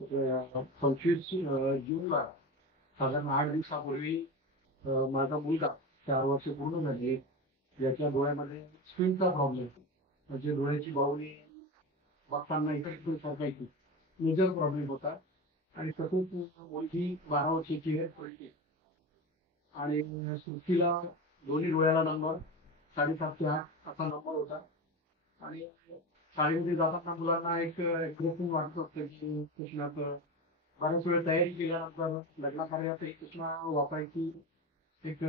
25 जूनला साधारण 8 दिवसापूर्वी माझा मुलगा 4 वर्ष पूर्ण झाली. याच्या डोळ्यामध्ये स्क्रीनचा प्रॉब्लेम, म्हणजे डोळ्याची बाहुली बघताना इकडे तिकडे सरकायची, मेजर प्रॉब्लेम होता. आणि तसंच मुलगी 12 वर्षाची आहे, पडली. आणि सुट्टीला दोन्ही डोळ्याला नंबर 7.5 ते 8 असा नंबर होता. आणि शाळेमध्ये जाताना मुलांना एक एक्सप्रेशन वाटत असतं की कृष्णात बऱ्याच वेळ तयारी केल्यानंतर लग्नाकार्यातही कृष्णा वापरायची एक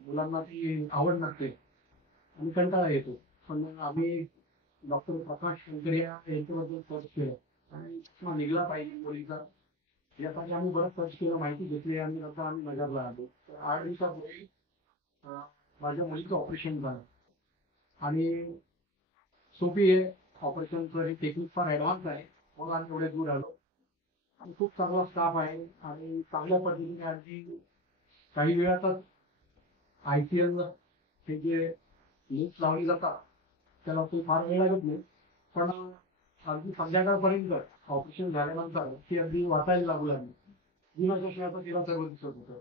मुलांना ती आवड नसते आणि कंटाळा येतो. पण आम्ही डॉक्टर प्रकाश शंकरिया यांच्याबद्दल सर्च केलं आणि कृष्णा निघला पाहिजे मुलीचा यासाठी आम्ही बरंच सर्च केलं, माहिती घेतली आणि नंतर आम्ही नगरला आलो. तर 8 दिवसापूर्वी माझ्या मुलीचं ऑपरेशन झालं. आणि सोपी आहे ऑपरेशनचं, हे टेक्निक फार ॲडव्हान्स आहे, म्हणून आम्ही एवढे दूर आलो. आणि खूप चांगला स्टाफ आहे आणि चांगल्या पद्धतीने अगदी काही वेळातच ICL हे जे लिफ्ट लावली जातात त्याला ते फार वेळ लागत नाही. पण अगदी संध्याकाळपर्यंत ऑपरेशन झाल्यानंतर ती अगदी वाचायला लागू लागली. बिना चष्म्याचं तिला सर्व दिसत होतं.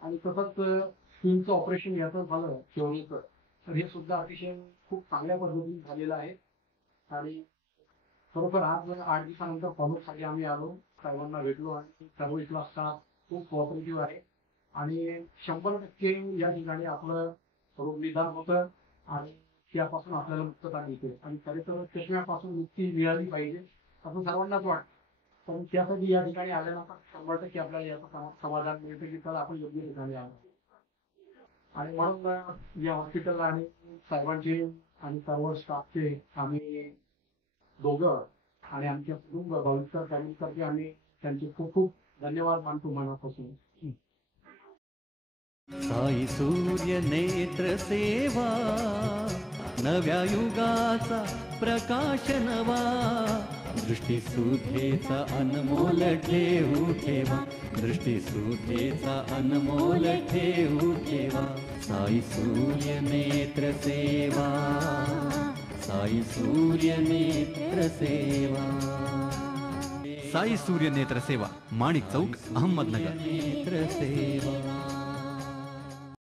आणि तसंच स्किनचं ऑपरेशन याचं झालं शेवणीचं, तर हे सुद्धा अतिशय खूप चांगल्या पद्धतीने झालेलं आहे. आणि खरोखर आज 8 दिवसानंतर फॉलोअपसाठी आम्ही आलो, सर्वांना भेटलो आणि सर्व इथला स्टाफ खूप कोऑपरेटिव्ह आहे. आणि 100% या ठिकाणी आपलं रोग निदान होतं आणि त्यापासून आपल्याला मुक्तता मिळते. आणि खरे तर चष्म्यापासून मुक्ती मिळाली पाहिजे असं सर्वांनाच वाटतं. पण त्यासाठी या ठिकाणी आल्यानंतर 100% आपल्याला याचं समाधान मिळतं की चला आपण योग्य ठिकाणी आलो. आणि म्हणून या हॉस्पिटलला आणि साहेबांचे आणि सर्व स्टाफचे आम्ही दोघं आणि आमच्या कुटुंब भाविकर फॅमिलीतर्फे आम्ही त्यांचे खूप खूप धन्यवाद मानतो मनापासून. साई सूर्य नेत्र सेवा, नव्या युगाचा प्रकाश नवा, दृष्टिसुधेचा अनमोल ठेवू ठेवा, दृष्टिसुधेचा अनमोल ठेवू ठेवा. साई सूर्य नेत्र सेवा, साई सूर्य नेत्र सेवा. साई सूर्य नेत्र सेवा, माणिक चौक, अहमदनगर. नेत्र सेवा.